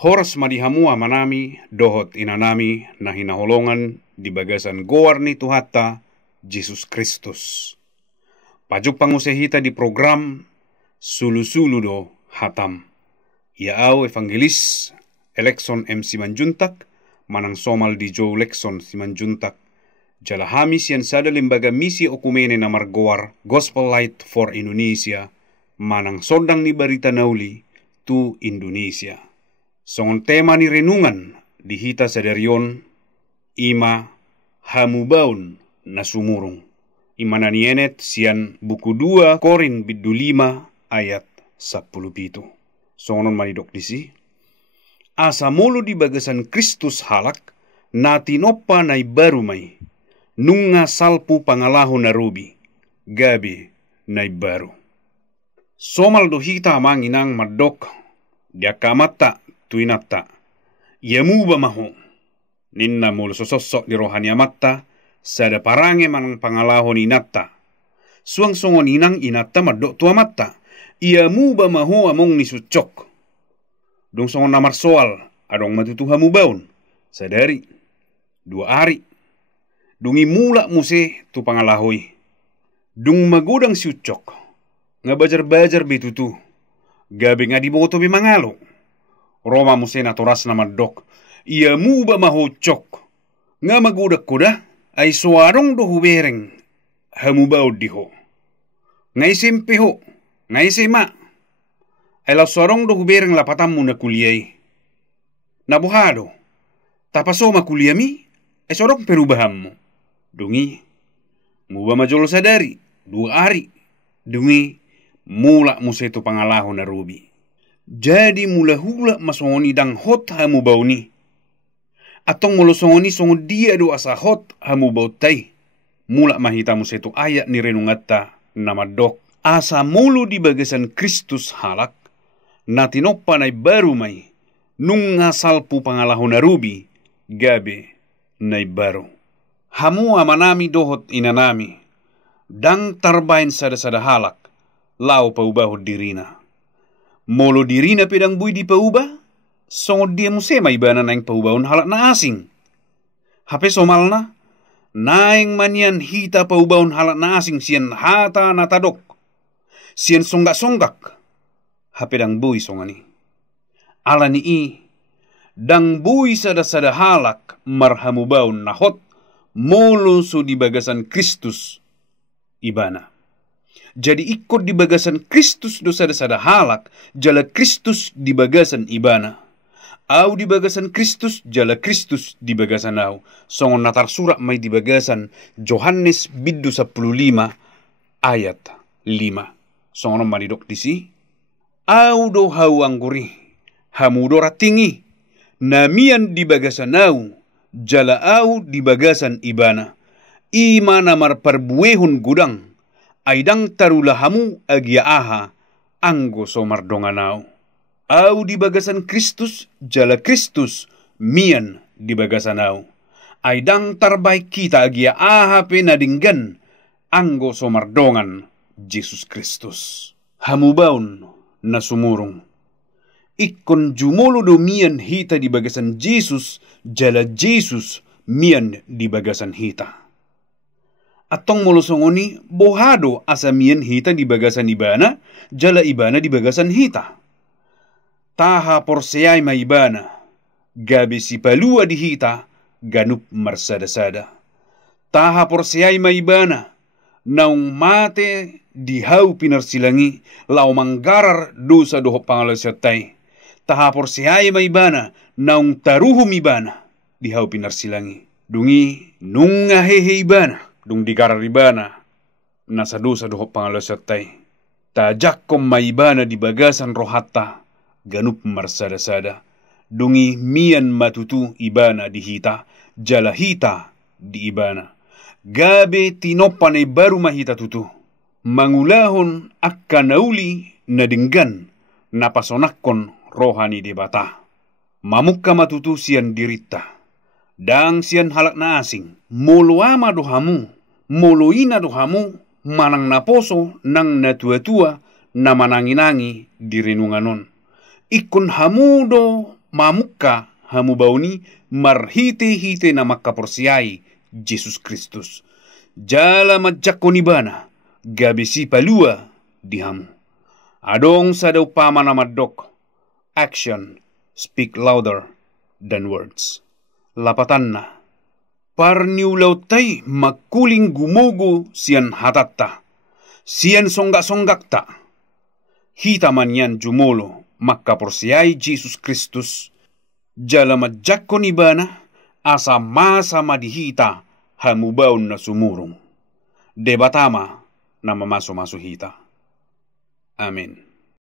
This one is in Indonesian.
Horas madihamua manami dohot inanami na hinaholongan di bagasan goar ni Tuhata Jesus Kristus. Pajuk pangusehita di program Sulu-Sulu do Hatam. Iau evangelis Elekson M. Simanjuntak manang somal di Joe Lekson Simanjuntak. Jalahami siyan sada lembaga misi okumene na margoar Gospel Light for Indonesia manang sodang ni barita nauli tu Indonesia. Songon tema ni renungan dihita sadarion ima hamubaun na sumurung. Imana nienet sian buku 2 Korin bidu 5 ayat 10 pitu. Songonon manidok disi. Asa mulu di bagasan Kristus halak na tinoppa na ibaru may nunga salpu pangalahu na rubi gabi na ibaru. Somal do hita manginang madok dia kamata tuinata yamu ba maho ninna mulu sosok di rohani amatta sada parange manang pangalahon inatta suang songon inang inatta madok tua matta yamu ba maho among ni sucok dong songon namar soal adong matutuhamu baun sadari 2 hari dungi mula muse tu pangalahoi dung magodang sucok ngabajar-bajar betutu gabi ngadiboto be mangalo Roma musena toras nama dok. Ia muba mahocok. Nga magudak kuda ay suarong do hubereng. Hamubaw diho. Ngay sempe ho. Ngay sema. Ay la suarong do hubereng lapatam mo na kuliay. Nabuhado. Tapaso makuliami. Ay suarong perubaham mo. Dungi. Muba majolo sadari. 2 hari. Dungi. Mula museto pangalaho na rubi. Jadi mula hula masongoni dang hot hamu bau ni. Atong mula songoni songon dia do asa hot hamu bau tay. Mula mahita musetu ayat ni renungatta nama dok. Asa mulu di bagasan Kristus halak. Natinoppa nai baru may. Nung salpu pangalahon na rubi. Gabe nai baru. Hamu amanami dohot inanami. Dang tarbain sada-sada halak. Lau paubahod dirina. Molo dirina pedang bui di paubah, songod dia musema ibana naing paubahon halak na asing. Hape somalna, naing manian hita paubahon halak na asing sian hata natadok. Sian songgak-songgak. Hape dang bui songani. Ala ni dang bui sada-sada halak marhamubaon nahot, molo so di bagasan Kristus ibana. Jadi ikut di bagasan Kristus dosa sada halak, jala Kristus di bagasan ibana. Au di bagasan Kristus, jala Kristus di bagasan au. Songon natar surat may di bagasan Yohanes bidu 15 ayat 5. Songon manidok disi. Au do hau angguri, hamudora tinggi, namian di bagasan au, jala au di bagasan ibana. Ima namar perbuehun gudang. Aidang tarulahamu agia aha anggo somardonganau. Au di bagasan Kristus jala Kristus mian di bagasanau. Aidang tarbaik kita agia aha penadinggan anggo somardongan Jesus Kristus. Hamubaun na sumurung. Ikon jumolo do mian hita di bagasan Jesus jala Jesus mian di bagasan hita. Atong molosongoni bohado asamian hita di bagasan ibana, jala ibana di bagasan hita. Taha porseay ma ibana, gabi si palua di hita, ganup marsada-sada. Taha porseay ma ibana, naung mate di hau pinarsilangi, lau manggarar dosa doho pangalasatay. Taha porseay ma ibana, naung taruhum ibana, di hau pinarsilangi. Dungi, nung hehe ibana. Dung dikararibana nasa dosa doho pangalasatay. Tajak kom maibana di bagasan rohata ganup marsada-sada. Dungi mian matutu ibana di hita, jala hita di ibana. Gabe tinopanay baru mahita tutu. Mangulahon akka nauli nadinggan napasonakon rohani di bata. Mamukka matutu sian dirita. Dang sian halak na asing, molo ama dohamu, molo ina dohamu, manang naposo nang natua-tua na mananginangi di renunganon. Ikon hamudo mamukka hamu bauni marhite-hite na makaporsiai Jesus Kristus. Jala majakoni bana gabisi palua dihamu. Adong sa daw pama na madok. Action speak louder than words. Lapatan na. Parniulaw tay magkuling gumugo siyan hatatta. Siyan songgak-songgakta. Hita man yan jumolo makaporsiay Jesus Kristus. Jala majakon ibana asa masa madihita hamubaw na sumurong. Debatama na mamaso-maso hita. Amen.